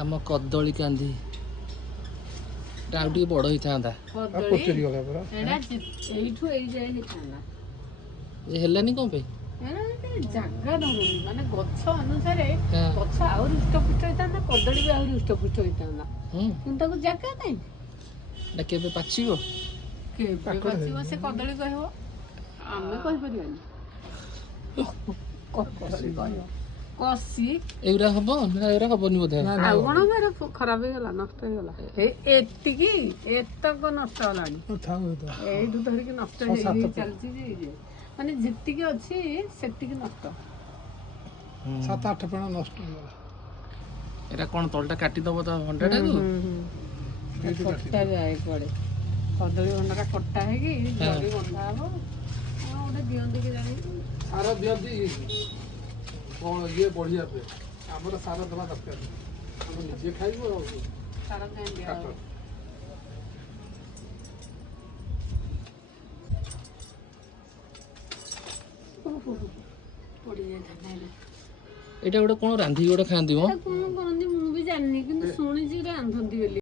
आम कदली कांदी ଆଉ ଟିକେ ବଡ ହେଇଥାନ୍ତା ହେଲାନି କଣ ପାଇଁ ଜାଗା ଧରୁନି ମାନେ ଗଛ ଅନୁସାରେ ଗଛ ଆହୁରି ହୃଷ୍ଟପୃଷ୍ଟ ହେଇଥାନ୍ତା କଦଳୀ ବି ଆହୁରି ହୃଷ୍ଟପୃଷ୍ଟ ହେଇଥାନ୍ତା କିନ୍ତୁ ତାକୁ ଜାଗା ନାହିଁ ନା କେବେ ପାଚିବ କେବେ ପାଚିବ ସେ କଦଳୀ କହିବ ଆମେ କହିପାରିବାନି କହିବ କଷି ଏଗୁରା ହବ ନା ଏଗୁରା ହବନି ବୋଧେ ଆଉ କଣ ଖରାପ ହେଇଗଲା ନଷ୍ଟ ହେଇଗଲା ଏତିକି ଏତକ ନଷ୍ଟ ହେଲାଣି ଏଇଠୁ ଧରିକି ନଷ୍ଟ ହେଇ ଚାଲିଛି ଯେ ମାନେ ଯେତିକି ଅଛି ସେତିକି ନଷ୍ଟ 7-8 ଫେଣା ନଷ୍ଟ ହେଇଗଲା ଏଟା କଣ ତଳଟା କାଟିଦବ ତା ଭଣ୍ଡାଟାକୁ କଟା ଯାଏ ପଡେ କଦଳୀ ଭଣ୍ଡାଟା କଟା ହେଇକି ଜରି ବନ୍ଧା ହବ ଗୋଟେ ଦିଅନ୍ତି କି ଜାଣି ସାର ଦିଅନ୍ତି କଣ ଇଏ ବଢିଆ ପାଇଁ ଆମର ସାର ଦେବା ଦରକାର ଆମେ ନିଜେ ଖାଇବୁ ଆଉ ସାର କାହିଁ ଦିଆ ଏଇଟା ଗୋଟେ କଣ ରାନ୍ଧିକି ଗୋଟେ ଖାଆନ୍ତି ମ କଣ କରନ୍ତି ମୁଁ ବି ଜାଣିନି କିନ୍ତୁ ଶୁଣିଛି ରାନ୍ଧନ୍ତି ବୋଲି